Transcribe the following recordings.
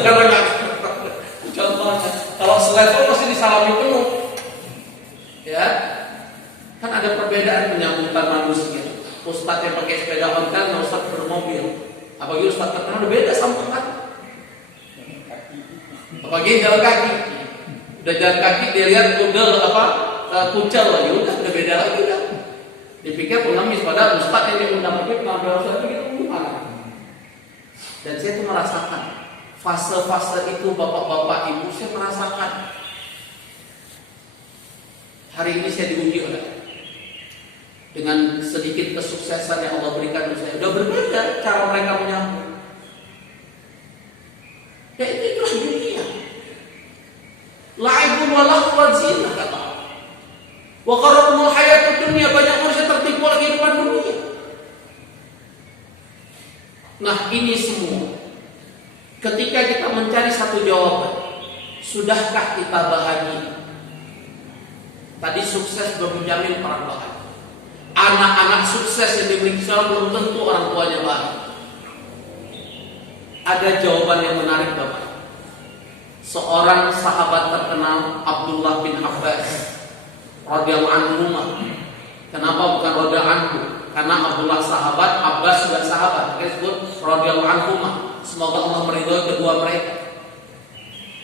Karena nggak contohnya, kalau selevel pasti disalami penuh, ya. Kan ada perbedaan penyambutan manusia. Ustadz yang pakai sepeda ontel, dan ustadz bermobil. Apalagi ustadz terkenal udah beda sambutan. Apalagi jalan kaki. Udah jalan kaki dia lihat kudel kucel lagi, udah beda lagi udah. Dipikir pengemis, padahal ustadz yang diundang lagi penampilan ustadz itu gimana? Dan saya tuh merasakan fase-fase itu bapak-bapak ibu, saya merasakan. Hari ini saya diuji oleh dengan sedikit kesuksesan yang Allah berikan untuk saya. Udah berbeda cara mereka menyambut. Ya itulah dunia. La'ibun wa lahu wa zinah kata Allah. Wa qarrabul hayatud dunya, banyak manusia tertipu oleh kehidupan dunia. Nah, ini semua ketika kita mencari satu jawaban, sudahkah kita bahagia? Tadi sukses belum menjamin orang bahagia. Anak-anak sukses yang dimiliki seorang belum tentu orang tuanya bahagia. Ada jawaban yang menarik Bapak. Seorang sahabat terkenal Abdullah bin Abbas radhiyallahu anhu. Kenapa bukan radhiyallahu anhu? Karena Abdullah sahabat, Abbas juga sahabat. Kita sebut radhiyallahu anhu. Semoga Allah meridhoi kedua mereka.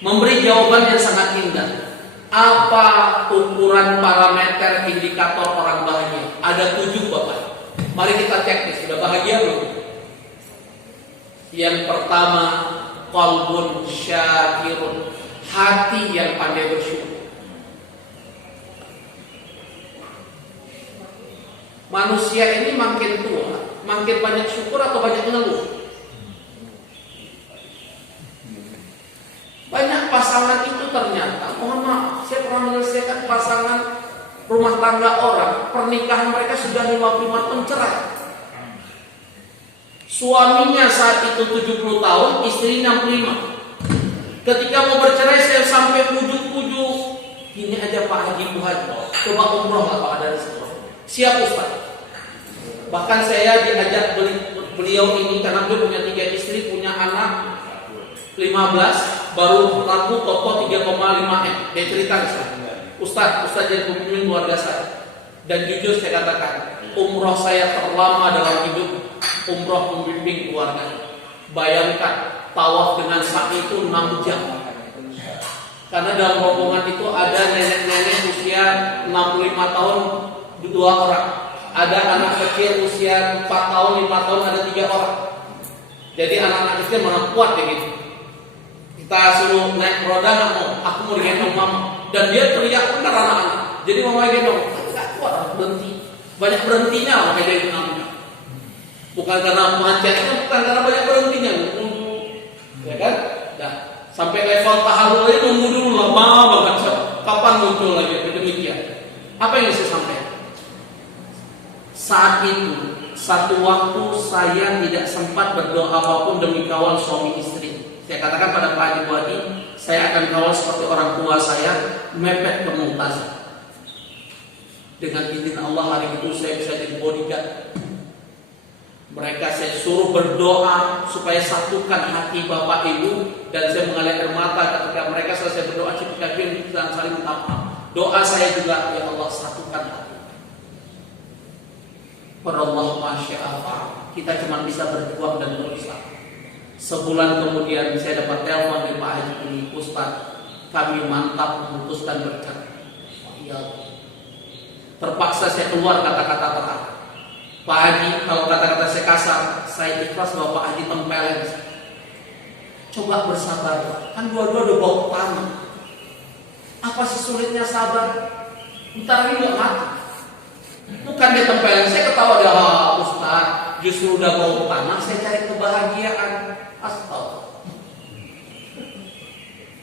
Memberi jawaban yang sangat indah. Apa ukuran parameter indikator orang bahagia? Ada 7 Bapak. Mari kita cek nih, sudah bahagia belum? Yang pertama, qalbun syakirun, hati yang pandai bersyukur. Manusia ini makin tua, makin banyak syukur atau banyak ngeluh? Banyak pasangan itu ternyata, mohon maaf, saya pernah menyelesaikan pasangan rumah tangga orang, pernikahan mereka sudah 55 tahun cerai. Suaminya saat itu 70 tahun, istri 65. Ketika mau bercerai saya sampai pujuk-pujuk, gini aja Pak Haji Bu Haji, coba umroh lah Pak, ada rezeki. Siap Ustaz. Bahkan saya diajak beliau ini karena dia punya 3 istri, punya anak 15, baru laku toko 3,5 M. Dia cerita ke saya, Ustaz jadi pemimpin keluarga saya. Dan jujur saya katakan, umroh saya terlama dalam hidup, umroh pembimbing keluarga. Bayangkan, tawaf dengan sa'i itu 6 jam. Karena dalam rombongan itu ada nenek-nenek usia 65 tahun 2 orang. Ada anak kecil usia 4 tahun, 5 tahun, ada 3 orang. Jadi anak-anak kecil mana kuat ya gitu. Kita suruh naik roda nggak mau, aku mau digendong mama. Dan dia teriak benar anak-anak. Jadi mama gendong, nggak kuat, berhenti. Banyak berhentinya lah kayak dari namanya. Bukan karena macetnya, bukan karena banyak berhentinya. Ya kan? Nah, sampai level tahalul ini nunggu dulu lama banget. Kapan muncul lagi demikian? Apa yang saya sampaikan? Saat itu, satu waktu saya tidak sempat berdoa apapun demi kawal suami istri. Saya katakan pada Pak Haji Wadi, saya akan kawal seperti orang tua saya, mepet ke Mu'tazah. Dengan izin Allah hari itu saya bisa jadi bodyguard. Mereka saya suruh berdoa supaya satukan hati Bapak Ibu, dan saya mengalir air mata ketika mereka selesai berdoa cipika-cipiki dan saling minta maaf. Doa saya juga, ya Allah satukan hati. Allah masya'allah, kita cuma bisa berjuang dan berusaha. Sebulan kemudian saya dapat telepon dari Pak Haji ini, Ustaz, kami mantap memutuskan bercerai. Ya, terpaksa saya keluar kata-kata terakhir. Pak Haji, kalau kata-kata saya kasar, saya ikhlas bahwa Pak Haji tempelin. Coba bersabar, kan dua-dua udah bau tanah. Apa sih sulitnya sabar? Ntar ini nggak mati. Bukan dia tempelin, saya ketawa dia, Ustaz, justru udah bau tanah, saya cari kebahagiaan. Astaga.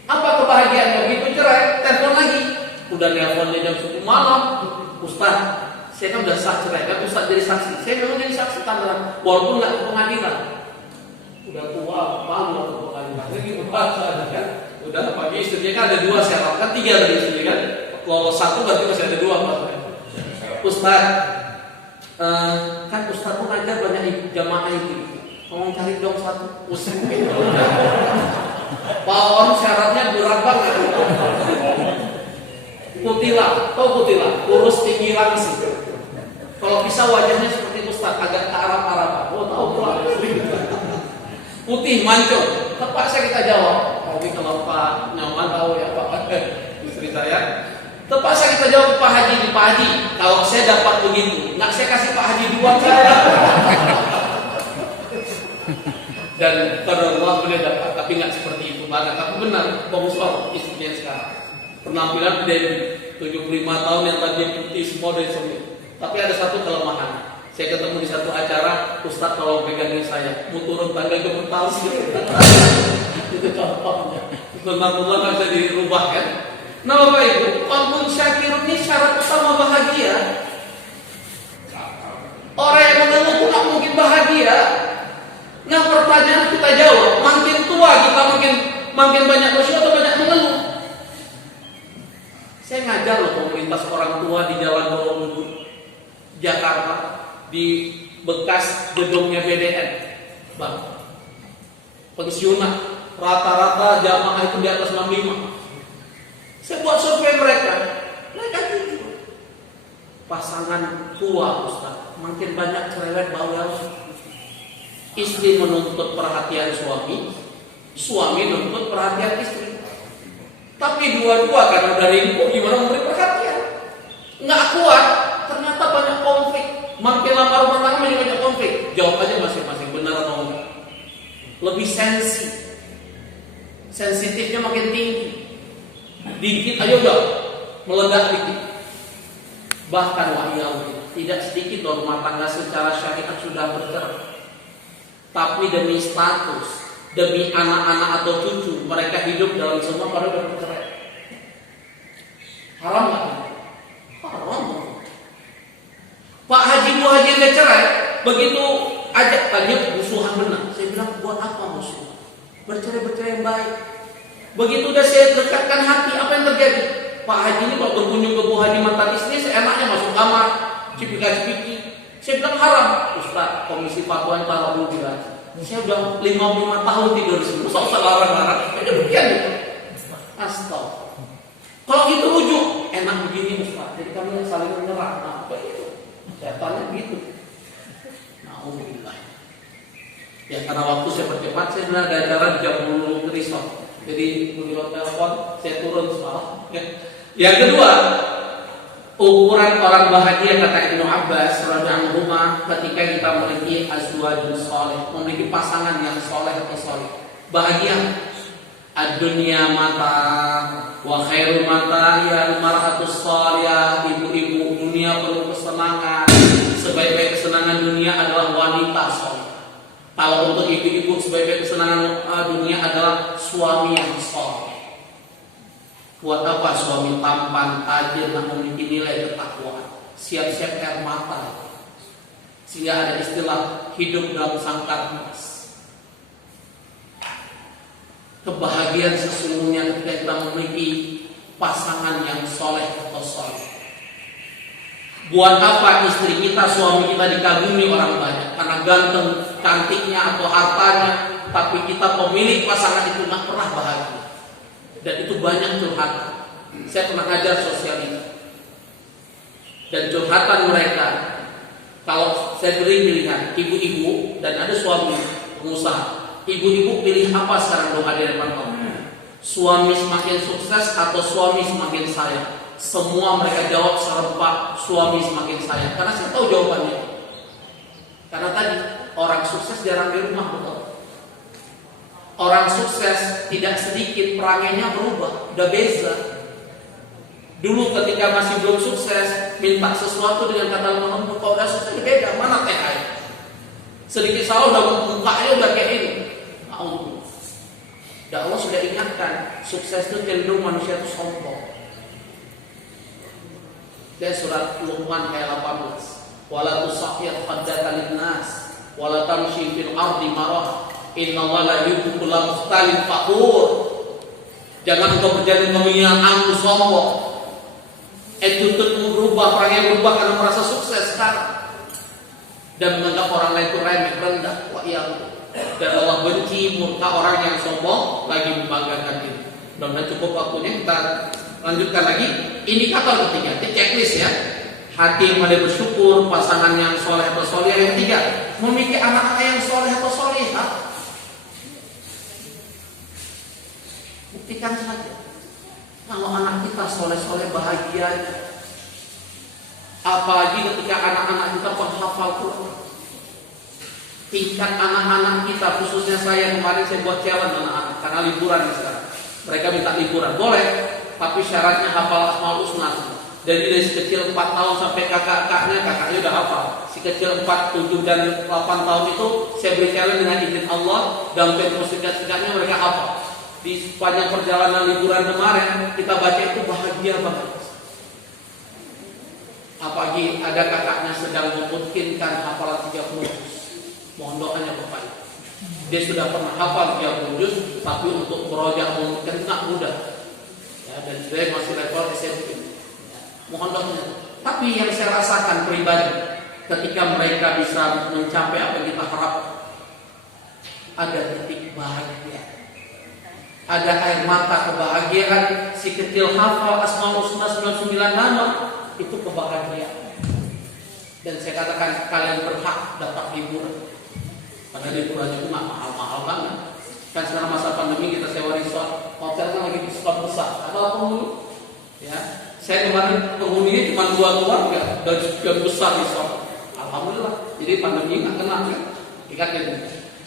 Apa kebahagiaan? Begitu cerai, telepon lagi. Udah nelponnya jam 10 malam. Ustaz, saya kan udah sah cerai, kan Ustaz jadi saksi. Saya memang jadi saksi tangan, walaupun nggak ke pengadilan. Udah tua, malu ke pengadilan. Lagi bahasa kan. Udah pagi istrinya kan ada 2 syarat, kan 3 tadi istrinya kan. Kalau 1 berarti masih ada 2 Pak. Ustaz, kan Ustaz pun ngajar banyak jamaah itu. Ngomong cari dong 1 pusing. Pak syaratnya berat banget. Kutilah, tahu kutilah, kurus tinggi langsing. Kalau bisa wajahnya seperti Ustaz, agak ke Arab-Araban. Oh tahu pula. Putih mancung. Terpaksa kita jawab. Tapi kalau Pak Nyaman tahu ya Pak istri saya. Terpaksa kita jawab Pak Haji, Pak Haji. Kalau saya dapat begitu, nggak saya kasih Pak Haji dua saya. Dan karena Allah boleh dapat, tapi nggak seperti itu banget. Tapi benar, bagus banget istrinya sekarang. Penampilan dari 75 tahun yang tadi putih semua dari sini. Tapi ada satu kelemahan. Saya ketemu di satu acara, Ustadz kalau pegangin saya, mau turun tangga ke mental sih. Itu contohnya. Sunatullah nggak bisa dirubah kan? Nah Bapak Ibu, qalbun syakir ini syarat utama bahagia. Orang yang mengeluh pun tak mungkin bahagia. Nah pertanyaan kita jawab, makin tua kita makin banyak bersyukur atau banyak mengeluh? Saya ngajar loh komunitas orang tua di Jalan Borobudur, Jakarta, di bekas gedungnya BDN, Bang. Pensiunan, rata-rata jamaah itu di atas 65. Saya buat survei mereka jujur. Pasangan tua Ustaz, makin banyak cerewet bawel. Istri menuntut perhatian suami, suami menuntut perhatian istri. Tapi dua-dua karena udah ringkuh gimana memberi perhatian? Nggak kuat, ternyata banyak konflik. Makin lama rumah tangga makin banyak konflik. Jawab aja masing-masing benar atau enggak. Lebih sensitifnya makin tinggi. Dikit aja udah meledak dikit. Bahkan wahyu tidak sedikit rumah tangga secara syariat sudah bercerai. Tapi demi status, demi anak-anak atau cucu, mereka hidup dalam semua pada bercerai. Haram nggak? Haram. Pak Haji Bu Haji yang cerai, begitu ajak tanya musuhan benar. Saya bilang buat apa musuh? Bercerai yang baik. Begitu udah saya dekatkan hati, apa yang terjadi? Pak Haji ini kalau berkunjung ke Bu Haji mantan istri, seenaknya masuk kamar, cipika-cipiki. Saya bilang haram. Ustaz, komisi fatwa yang taruh dulu bilang. Saya udah 55 tahun tidur di sini. Usah larang-larang. Ada begini. Astaga. Kalau itu ujung, enak begini Ustaz. Jadi kami saling menyerah. Nah, apa itu? Saya tanya gitu. Alhamdulillah. Ya karena waktu saya percepat, saya benar ada acara di jam 10 resort. Jadi begitu telepon, saya turun soal. Yang kedua, ukuran orang bahagia kata Ibnu Abbas radhiyallahu anhu ketika kita memiliki azwajun saleh, memiliki pasangan yang soleh atau soleh. Bahagia. Ad-dunya mata wa khairul mata ya mar'atus salihah. Ibu-ibu, dunia penuh kesenangan. Sebaik-baik kesenangan dunia adalah wanita soleh. Kalau untuk ibu-ibu sebaik-baik kesenangan dunia adalah suami yang soleh. Buat apa suami tampan, tajir, namun memiliki nilai ketakwaan, siap-siap air mata, sehingga ada istilah hidup dalam sangkar emas. Kebahagiaan sesungguhnya ketika kita memiliki pasangan yang soleh atau soleh. Buat apa istri kita, suami kita dikagumi orang banyak karena ganteng, cantiknya atau hartanya, tapi kita pemilik pasangan itu nggak pernah bahagia. Dan itu banyak curhatan. Saya pernah ngajar sosialita. Dan curhatan mereka, kalau saya beri pilihan, ibu-ibu dan ada suami pengusaha. Ibu-ibu pilih apa sekarang doa di depan Allah? Suami semakin sukses atau suami semakin sayang? Semua mereka jawab serempak, suami semakin sayang. Karena saya tahu jawabannya. Karena tadi orang sukses jarang di rumah, betul. Orang sukses tidak sedikit perangainya berubah, udah beza. Dulu ketika masih belum sukses, minta sesuatu dengan kata lemah, kalau udah sukses beda, mana teh air? Sedikit salah udah mukanya udah kayak ini. Dan Allah sudah ingatkan, sukses itu cenderung manusia itu sombong. Dan surat Luqman ayat 18, wala tusakhir khaddaka linnas, wala tamshi fil ardi marah. Innallaha la yuhibbu kulla mukhtalin fakhur. Jangan engkau berjalan mengingat aku sombong. Attitude berubah, orangnya berubah karena merasa sukses sekarang dan menganggap orang lain itu remeh, rendah. Wa Dan Allah benci murka orang yang sombong lagi membanggakan diri. Dan cukup waktunya, kita lanjutkan lagi. Indikator ketiga, checklist ya. Hati yang pada bersyukur, pasangan yang soleh atau soleh. Yang ketiga, memiliki anak-anak yang soleh atau solehah. Buktikan saja. Kalau anak kita soleh-soleh bahagia, apalagi ketika anak-anak kita penghafal Quran. Tingkat anak-anak kita, khususnya saya kemarin saya buat challenge anak-anak karena liburan sekarang. Mereka minta liburan, boleh, tapi syaratnya hafal Asmaul Husna. Jadi dari si kecil 4 tahun sampai kakaknya udah hafal. Si kecil 4, 7 dan 8 tahun itu saya beri challenge dengan izin Allah, dan terus singkat-singkatnya mereka hafal. Di sepanjang perjalanan liburan kemarin kita baca itu bahagia banget. Apalagi ada kakaknya sedang memungkinkan hafalan 30 juz. Mohon doanya Bapak Ibu. Dia sudah pernah hafal 30 juz, tapi untuk merojak memungkinkan itu tak mudah. Ya, dan saya masih level SMP. Ya, mohon doanya. Tapi yang saya rasakan pribadi, ketika mereka bisa mencapai apa yang kita harapkan, ada titik bahagia. Ada air mata kebahagiaan. Si kecil hafal Asmaul Husna 99 nama, itu kebahagiaan. Dan saya katakan kalian berhak dapat liburan. Padahal liburannya itu nggak mahal-mahal banget. Kan sekarang masa pandemi kita sewa resort, hotel kan lagi diskon besar. Apa penghuni? Ya, saya kemarin penghuninya cuma 2 keluarga dan sekian besar resort. Alhamdulillah. Jadi pandemi nggak kena kan?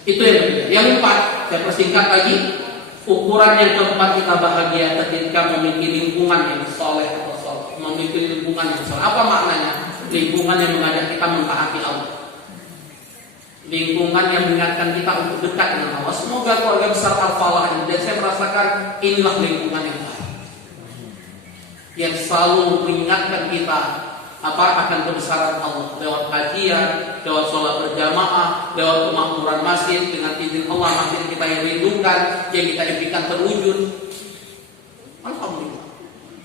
Itu yang ketiga. Yang keempat, saya persingkat lagi. Ukuran yang keempat kita bahagia ketika memiliki lingkungan yang soleh atau soleh. Memiliki lingkungan yang soleh. Apa maknanya? Lingkungan yang mengajak kita mentaati Allah. Lingkungan yang mengingatkan kita untuk dekat dengan Allah. Semoga keluarga besar Al-Falah ini, dan saya merasakan inilah lingkungan yang baik, yang selalu mengingatkan kita akan kebesaran Allah lewat kajian, lewat sholat berjamaah, lewat kemakmuran masjid. Dengan izin Allah, masjid kita yang rindukan, yang kita impikan terwujud. Alhamdulillah.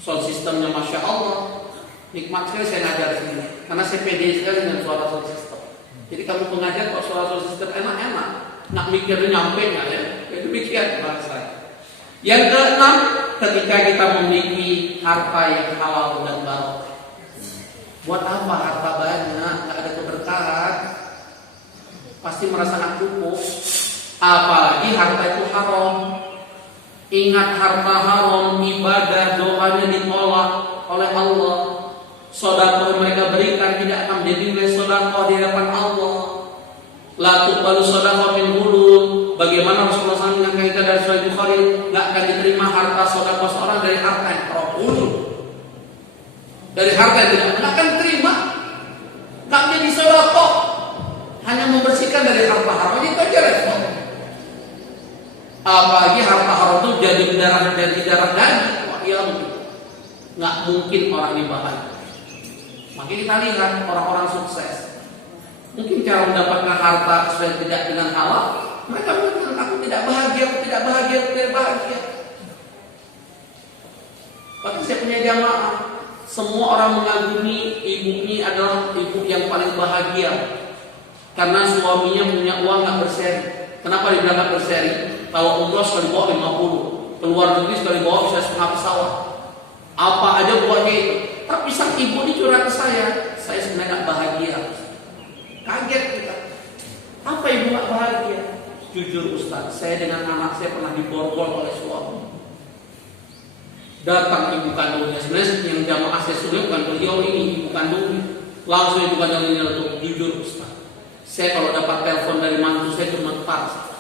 Sound sistemnya Masya Allah, nikmat sekali saya ngajar sini, karena saya pede sekali dengan suara sound system. Jadi kamu pengajar kok suara sound system enak-enak, nak mikirnya nyampe nggak ya? Itu pikiran bahasa. Yang keenam, ketika kita memiliki harta yang halal dan barokah. Buat apa harta banyak, nggak ada keberkahan, pasti merasa nggak cukup. Apalagi harta itu haram. Ingat, harta haram, ibadah, doanya ditolak oleh Allah. Sedekah yang mereka berikan tidak akan menjadi nilai sedekah di hadapan Allah. La tuqbalu sedekah min ghulul. Bagaimana Rasulullah SAW menyampaikan dari Sahih Bukhari, nggak akan diterima harta sedekah seorang dari harta yang haram. Dari harta yang tidak akan terima, nggak jadi sedekah, hanya membersihkan dari harta haram. Itu aja repot. Apalagi harta haram itu jadi darah daging. Wah, iya begitu. Nggak mungkin orang dibahagia. Makanya kita lihat orang-orang sukses, mungkin cara mendapatkan harta supaya tidak dengan halal, mereka bilang aku tidak bahagia, aku tidak bahagia, aku tidak bahagia. Bahkan saya punya jamaah, semua orang mengagumi ibu ini adalah ibu yang paling bahagia karena suaminya punya uang nggak berseri. Kenapa dibilang nggak berseri? Kalau umroh sekali bawa 50, keluar negeri sekali bawa bisa setengah pesawat. Apa aja buatnya itu. Tapi sang ibu ini curhat ke saya sebenarnya nggak bahagia. Kaget kita. Apa ibu nggak bahagia? Jujur Ustaz, saya dengan anak saya pernah diborgol oleh suami. Datang ibu kandungnya, sebenarnya yang jamaah saya sudah bukan beliau ini, ibu kandungnya. Langsung ibu kandungnya untuk jujur Ustaz, saya kalau dapat telepon dari mantu saya gemetar.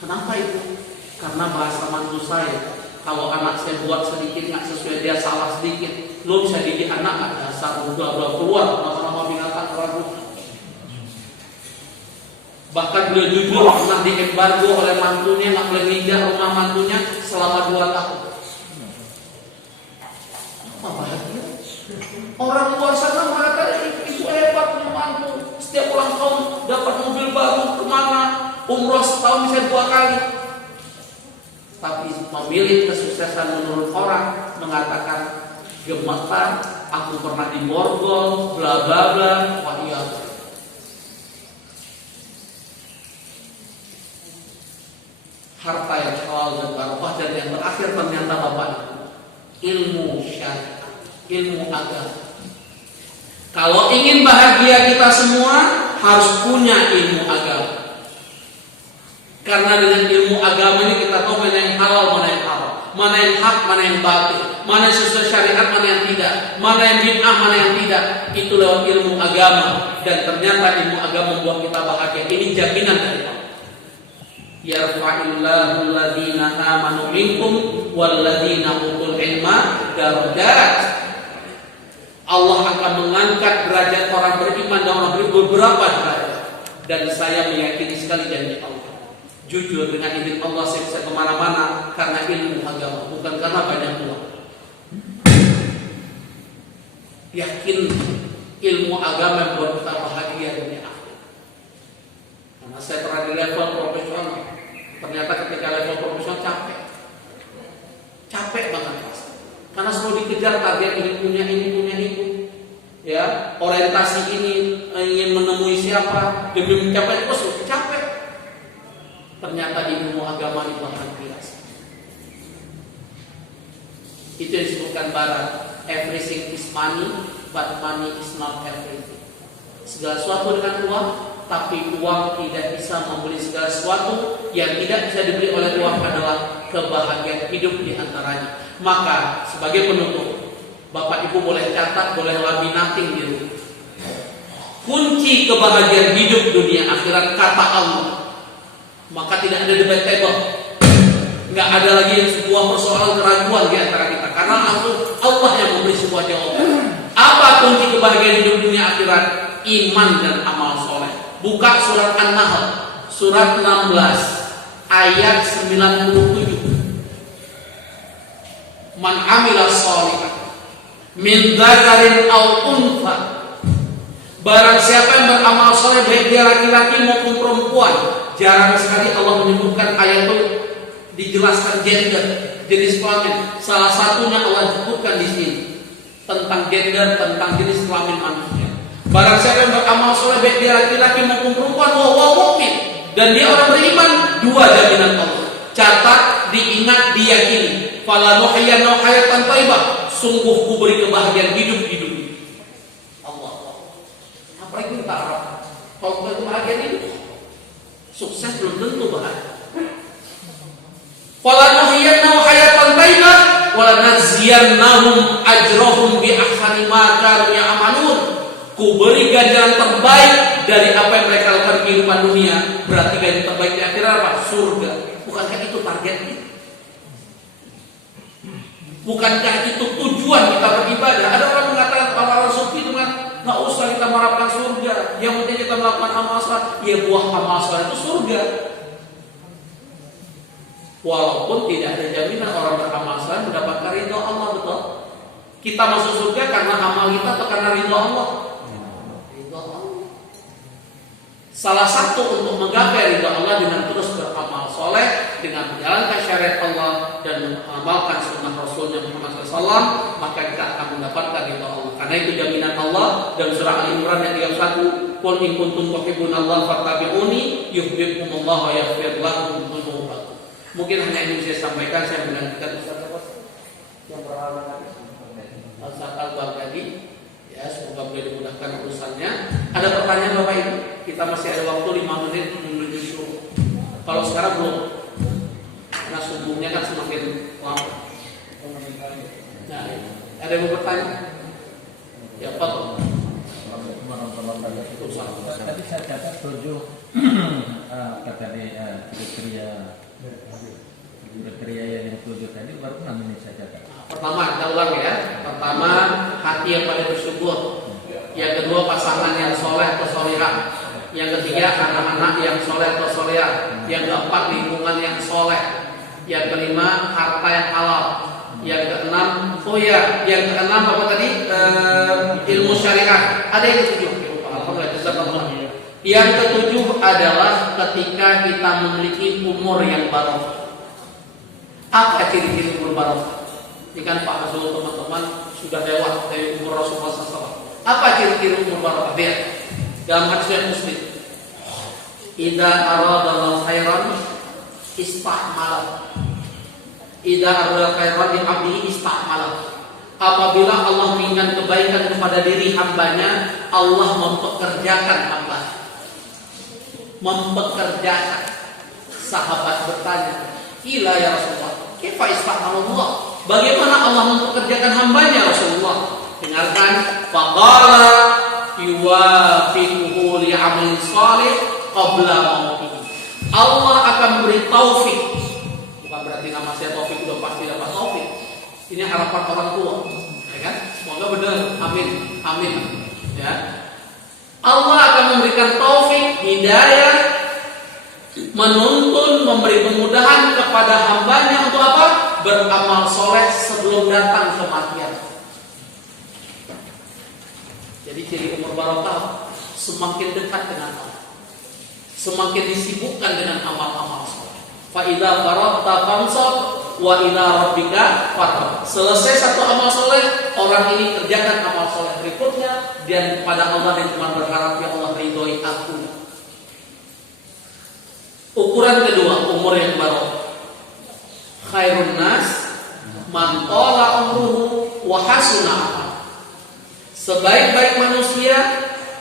Kenapa itu? Karena bahasa mantu saya, kalau anak saya buat sedikit nggak sesuai, dia salah sedikit, lo bisa didik anak nggak dasar bla keluar nama-nama binatang ragu. Bahkan beliau jujur pernah diembargo oleh mantunya, nggak boleh pindah rumah mantunya selama 2 tahun. Apa bahagia? Orang luar sana mengatakan itu hebat punya mantu, setiap ulang tahun dapat mobil baru, kemana umroh setahun bisa 2 kali. Tapi memilih kesuksesan menurut orang, mengatakan gemetar, aku pernah diborgol, bla bla bla. Wah iya. harta yang halal dan barokah, dan yang terakhir ternyata Bapak ilmu syariat, ilmu agama. Kalau ingin bahagia kita semua harus punya ilmu agama. Karena dengan ilmu agama ini kita tahu mana yang halal, mana yang haram, mana yang hak, mana yang batil, mana yang sesuai syariat, mana yang tidak, mana yang bid'ah, mana yang tidak. Itu lewat ilmu agama, dan ternyata ilmu agama membuat kita bahagia. Ini jaminan dari Allah. Yarfa'illahu alladhina amanu minkum walladhina utul ilma darajat. Allah akan mengangkat derajat orang beriman dan orang beriman beberapa derajat. Dan saya meyakini sekali janji Allah. Jujur dengan izin Allah saya bisa kemana-mana karena ilmu agama, bukan karena banyak uang. Yakin ilmu agama yang membuat kita bahagia dunia akhirat. Karena saya pernah di level profesional. Ternyata ketika level profesional capek banget rasanya. Karena selalu dikejar target ingin punya itu. Ya, orientasi ini ingin menemui siapa demi mencapai itu capek. Ternyata ilmu agama itu akan biasa. Itu yang disebutkan Barat, everything is money, but money is not everything. Segala sesuatu dengan uang, tapi uang tidak bisa membeli segala sesuatu. Yang tidak bisa dibeli oleh uang adalah kebahagiaan hidup di antaranya. Maka sebagai penutup, Bapak Ibu boleh catat, boleh laminating di rumah. Kunci kebahagiaan hidup dunia akhirat kata Allah. Maka tidak ada debatable, nggak ada lagi sebuah persoalan keraguan di antara kita, karena Allah yang memberi sebuah jawaban. Apa kunci kebahagiaan hidup dunia akhirat? Iman dan amal soleh. Buka surat An-Nahl, surat 16 ayat 97. Man amila sholihan min dzakarin aw untha. Barang siapa yang beramal soleh, baik dia laki-laki maupun perempuan. Jarang sekali Allah menyebutkan ayat itu dijelaskan gender, jenis kelamin. Salah satunya Allah sebutkan di sini tentang gender, tentang jenis kelamin manusia. Barang siapa yang beramal soleh, baik dia laki-laki maupun perempuan, wa mukmin, dan dia orang beriman, dua jaminan Allah. Catat, diingat, diyakini. Fala nuhyiyannahu hayatan thayyibah. Sungguh ku beri kebahagiaan hidup di dunia. Allah. Apa yang kita harapkan? Kalau kita kebahagiaan hidup, sukses belum tentu bahagia. Fala nuhyiyannahu hayatan thayyibah wa lanajziyannahum ajrahum bi ahsani ma kanu ya'malun. Ku beri ganjaran terbaik dari apa yang mereka lakukan di kehidupan dunia. Berarti ganjaran terbaik di akhirat apa? Surga. Bukankah itu targetnya? Bukankah itu tujuan kita beribadah? Ada orang mengatakan para sufi itu kan nggak usah kita mengharapkan surga, yang penting kita melakukan amal saleh. Ya, buah amal saleh itu surga. Walaupun tidak ada jaminan orang beramal saleh mendapatkan ridho Allah, betul? Kita masuk surga karena amal kita atau karena ridho Allah? Ridho Allah. Salah satu untuk menggapai ridho Allah dengan terus beramal soleh, dengan menjalankan syariat Allah dan mengamalkan sunnah Rasulnya Muhammad SAW, maka kita akan mendapatkan ridho Allah. Karena itu jaminan Allah dalam surah Al-Imran ayat 31, "Qul in kuntum tuhibbunallaha fattabi'uni yuhibbukumullah wa yaghfir lakum dzunubakum." Mungkin hanya ini saya sampaikan. Saya menggantikan Ustaz yang berhalangan, Ustaz Al-Baghdadi. Ya, semoga beliau dimudahkan urusannya. Ada pertanyaan Bapak Ibu? Kita masih ada waktu 5 menit menuju subuh. Kalau sekarang belum, karena subuhnya kan semakin lama. Nah, ada yang mau bertanya? Ya, Pak. Tadi saya catat 7 kriteria yang 7 tadi, baru 6 ini saya catat. Pertama, kita ulang ya. Pertama, hati yang paling bersyukur. Yang kedua, pasangan yang soleh atau solehah. Yang ketiga, anak-anak yang soleh atau solehah. Yang keempat, lingkungan yang soleh. Yang kelima, harta yang halal. Yang keenam, yang keenam apa tadi? Ilmu syariah. Ada yang ketujuh. Alhamdulillah. Yang ketujuh adalah ketika kita memiliki umur yang barokah. Apa ciri-ciri umur barokah? Ini kan Pak Azul teman-teman sudah lewat dari umur Rasulullah SAW. Apa ciri-ciri umur barokah? Lihat dalam hadis Muslim. Idza aradallahu khairan Ista'malah. Idza arada khairan li 'abdihi ista'malah. Apabila Allah menginginkan kebaikan kepada diri hambanya, Allah mempekerjakan hamba. Mempekerjakan. Sahabat bertanya, "Ila ya Rasulullah, kaifa ista'malullah?" Bagaimana Allah mempekerjakan hambanya Rasulullah? Dengarkan, faqala yuwafiquhu li'amalin shalih qabla mautihi. Allah akan beri taufik. Bukan berarti nama saya Taufik udah pasti dapat taufik. Ini harapan orang tua, ya kan? Semoga benar. Amin. Amin. Ya. Allah akan memberikan taufik, hidayah, menuntun, memberi kemudahan kepada hambanya untuk apa? Beramal soleh sebelum datang kematian. Jadi ciri umur barokah semakin dekat dengan Allah, semakin disibukkan dengan amal-amal soleh. Fa idza faraghta fansab wa ila rabbika farghab. Selesai satu amal soleh, orang ini kerjakan amal soleh berikutnya dan kepada Allah dan cuma berharap ya Allah ridhoi aku. Ukuran kedua, umur yang barokah. Khairun nas man qala umruhu wa hasuna amal. Sebaik-baik manusia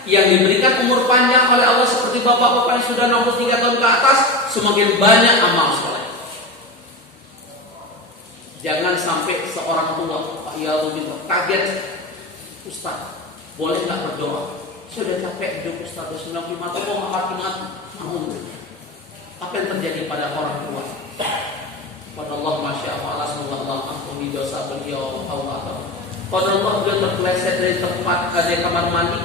yang diberikan umur panjang oleh Allah seperti bapak-bapak yang sudah 63 tahun ke atas, semakin banyak amal soleh. Jangan sampai seorang tua, Pak Yaludin, kaget, Ustaz, boleh nggak berdoa? Sudah capek hidup Ustaz, 95 tahun mau mati. Apa yang terjadi pada orang tua? Pada Allah Masya Allah, semoga Allah ampuni dosa beliau, Allah. Pada Allah beliau terpeleset dari tempat dari kamar mandi,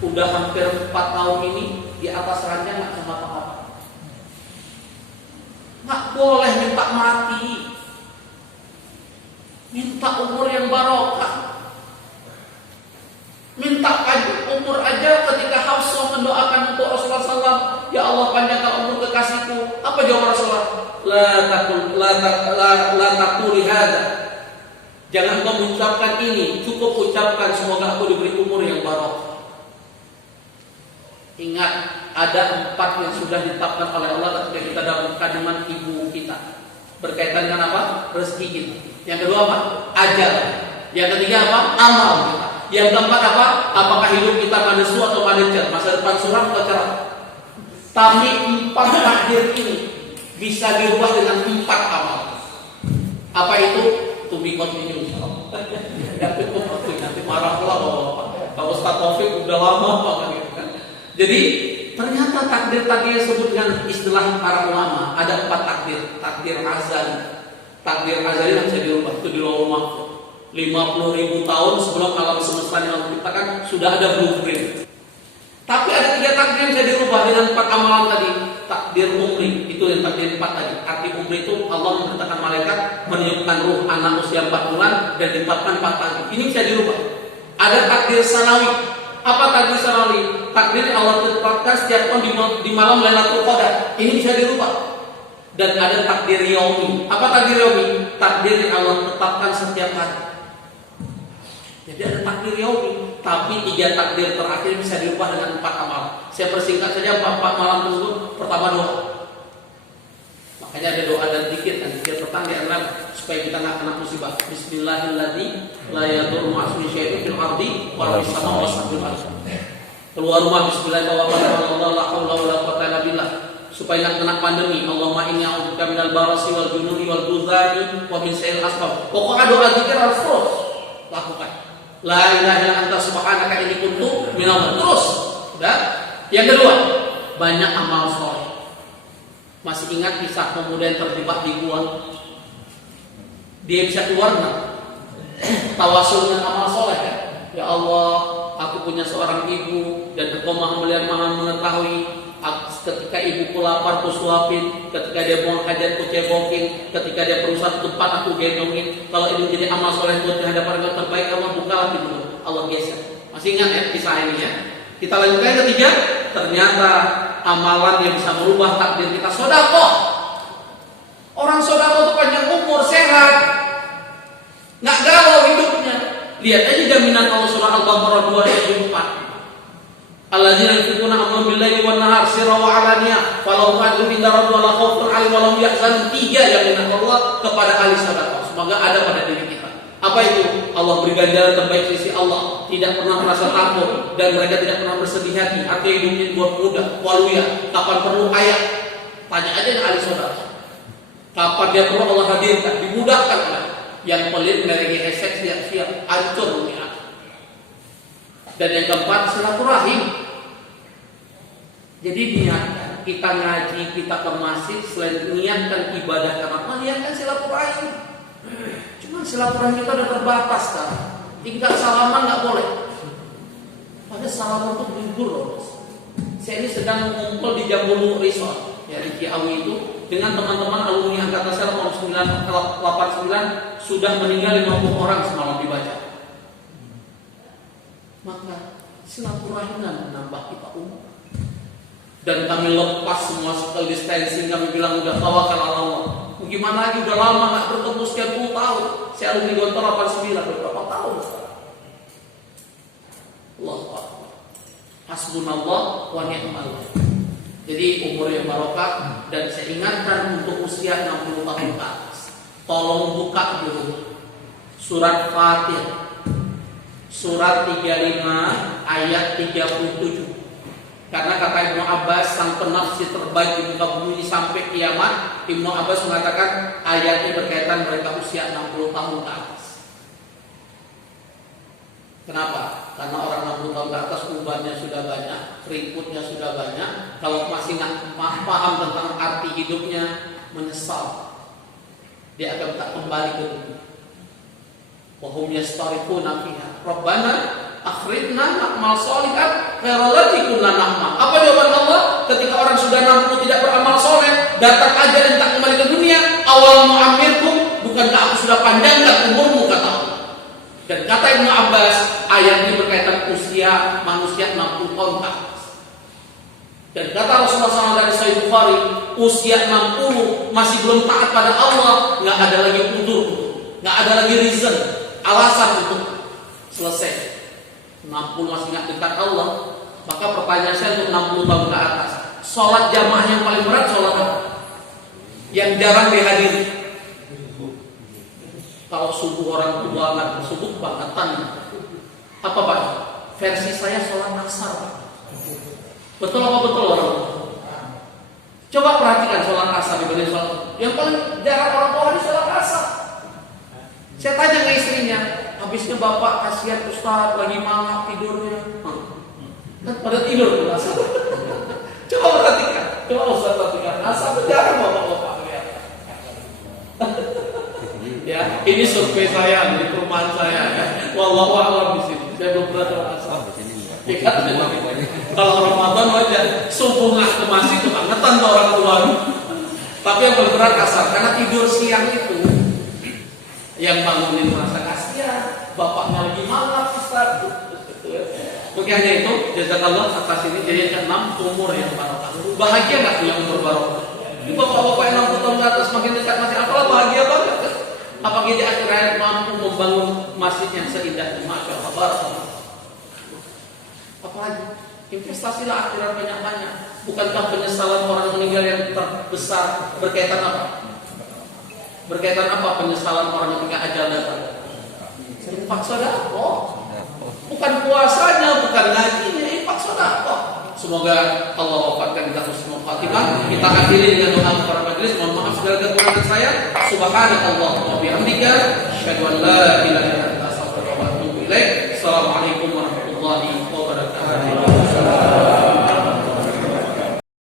udah hampir 4 tahun ini di atas ranjang nggak sama apa-apa. Nggak boleh minta mati, minta umur yang barokah. Minta umur aja ketika Hafsah mendoakan untuk Rasulullah SAW, ya Allah panjangkan umur kekasihku. Apa jawab Rasulullah? La taquli hadza. Jangan kau mengucapkan ini, cukup ucapkan semoga aku diberi umur yang barokah. Ingat, ada 4 yang sudah ditetapkan oleh Allah ketika kita dalam kandungan ibu kita. Berkaitan dengan apa? Rezeki kita. Yang kedua apa? Ajal. Yang ketiga apa? Amal kita. Yang keempat apa? Apakah hidup kita pada su atau pada cer? Masa depan suram atau cerah? Tapi 4 takdir ini bisa diubah dengan 4 amal. Apa itu? To be continued. Nanti marah pula bapak. Kalau Ustaz Taufik udah lama banget gitu kan. Jadi ternyata takdir tadi disebut dengan istilah para ulama ada 4 takdir. Takdir azali. Takdir azali yang bisa dirubah itu di Lauhul Mahfuz. 50.000 tahun sebelum alam semesta yang diciptakan sudah ada blueprint. Tapi ada 3 takdir yang bisa dirubah dengan 4 amalan tadi. Takdir umri, itu yang takdir 4 tadi. Arti umri itu Allah memerintahkan malaikat meniupkan ruh anak usia 4 bulan dan ditetapkan 4 takdir. Ini bisa dirubah. Ada takdir sanawi. Apa takdir sanawi? Takdir yang Allah tetapkan setiap tahun di malam Lailatul Qadar. Ini bisa dirubah. Dan ada takdir yaumi. Apa takdir yaumi? Takdir yang Allah tetapkan setiap hari. Jadi ada takdir yaumi, tapi 3 takdir terakhir bisa diubah dengan 4 amal. Saya persingkat saja 4 malam tersebut. Pertama doa. Makanya ada doa dan zikir. Dan zikir pertama adalah supaya kita nggak kena musibah. Bismillahirrahmanirrahim. La yadurru ma'asmi syai'un fil ardi wa fis samawati. Keluar rumah bismillahirrahmanirrahim. La haula wala quwwata illa billah. Supaya nggak kena pandemi. Allahumma inni a'udzubika minal barasi wal jununi wal buzani wa min sayyi'il asqam. Pokoknya doa zikir harus terus lakukan. La ilaha illa anta subhanaka inni kuntu minadh. Terus. Sudah? Yang kedua, banyak amal soleh. Masih ingat kisah pemuda yang terjebak di gua? Dia bisa keluar enggak? Tawasul dengan amal soleh kan? Ya Allah, aku punya seorang ibu dan Engkau Maha Melihat, Maha Mengetahui. Ketika ibuku lapar, ku suapin. Ketika dia buang hajat, ku cebokin. Ketika dia berusaha tempat, aku gendongin. Kalau ini jadi amal soleh buat hadapan yang terbaik, Allah bukalah pintu. Allah geser. Masih ingat ya kisah ini ya? Kita lanjutkan yang ketiga. Ternyata amalan yang bisa merubah takdir kita sedekah. Orang sedekah itu panjang umur, sehat, nggak galau hidupnya. Lihat aja jaminan Allah surah Al-Baqarah 2004. Alladzina yunfiquna amwalahum bil-laili wan-nahari sirran wa 'alaniyah falahum ajrun 'inda rabbihim wa la khaufun 'alaihim wa la hum yahzanun, 3 yang minat Allah kepada ahli sedekah. Semoga ada pada diri kita. Apa itu? Allah beri ganjaran terbaik di sisi Allah, tidak pernah merasa takut, dan mereka tidak pernah bersedih hati. Artinya hidupnya buat mudah, waluya. Kapan perlu ayat, tanya aja dengan ahli sedekah. Kapan dia perlu Allah hadirkan, dimudahkan lah. Yang pelit mereka esek siap-siap, hancur dunia. Dan yang keempat, silaturahim. Jadi niatkan, kita ngaji, kita ke masjid, selain niatkan ibadah karena Allah, niatkan silaturahim. Cuma silaturahim kita udah terbatas kan. Tinggal salaman nggak boleh. Pada salaman itu libur loh. Saya ini sedang mengumpul di Jambulu Resort, ya di Ciawi itu, dengan teman-teman alumni angkatan saya tahun 1989 sudah meninggal 50 orang semalam dibaca. Maka silaturahim menambah kita umur. Dan kami lepas semua social distancing, kami bilang udah tawakal Allah. Gimana lagi, udah lama nggak bertemu sekian puluh tahun. Saya alumni Gontor 89, berapa tahun sekarang? Allahu Akbar. Hasbunallah wa ni'mal wakil. Jadi umur yang barokah, dan saya ingatkan untuk usia 60 tahun ke atas, tolong buka dulu surat Fatihah, surat 35 ayat 37. Karena kata Ibnu Abbas, sang penafsir terbaik di muka bumi ini sampai kiamat, Ibnu Abbas mengatakan ayat ini berkaitan mereka usia 60 tahun ke atas. Kenapa? Karena orang 60 tahun ke atas ubannya sudah banyak, keriputnya sudah banyak. Kalau masih nggak paham tentang arti hidupnya, menyesal. Dia akan tak kembali ke dunia. Wahum yastarifuna fiha. Rabbana akhrijna na'mal shalihan ghairal ladzi kunna na'mal. Apa jawaban Allah? Ketika orang sudah 60 tidak beramal soleh, datang aja dan tak kembali ke dunia, awal mu'amirkum, bukankah aku sudah panjangkan umurmu, kata Allah. Dan kata Ibnu Abbas, ayat ini berkaitan usia manusia 60 tahun ke atas. Dan kata Rasulullah SAW dari Sahih Bukhari, usia 60 masih belum taat pada Allah, nggak ada lagi udur, nggak ada lagi reason, alasan untuk selesai. 60 masih nggak dekat Allah, maka pertanyaan saya untuk 60 tahun ke atas, sholat jamaah yang paling berat sholat apa? Yang jarang dihadiri. Kalau subuh orang tua nggak subuh bangetan. Apa Pak? Versi saya sholat asar. Betul apa betul orang? Coba perhatikan sholat asar dibanding sholat. Yang paling jarang orang tua di sholat asar. Saya tanya ke istrinya, habisnya bapak kasihan Ustaz lagi malam tidurnya. Kan pada tidur tuh asar. Coba perhatikan, coba Ustaz perhatikan asar jarang bapak-bapak lihat. Ya, ini survei saya di perumahan saya. Ya. Wallahu a'lam di sini. Saya belum pernah sholat asar. Kalau Ramadan aja subuh nggak ke masjid kebangetan tuh orang tua. Tapi yang bergerak asar karena tidur siang itu yang bangunin merasa kasihan, bapaknya lagi malam Ustaz. Mungkin hanya itu, jazakallah atas ini. Jadi yang ke-6 umur yang barokah. Bahagia nggak punya umur barokah? Ini bapak-bapak yang 60 tahun ke atas makin dekat masih apalah bahagia banget kan? Apalagi di akhir hayat mampu membangun masjid yang seindah ini, masya Allah, barakallah. Apalagi investasilah akhirat banyak-banyak. Bukankah penyesalan orang meninggal yang terbesar berkaitan apa? Berkaitan apa penyesalan orang ketika ajal datang? Infak sedekah. Bukan puasanya, bukan ngajinya, infak sedekah. Semoga Allah wafatkan kita husnul khatimah. Kita akhiri dengan doa para majelis. Mohon maaf segala kekurangan saya. Subhanallah wa bihamdika, asyhadu an la ilaha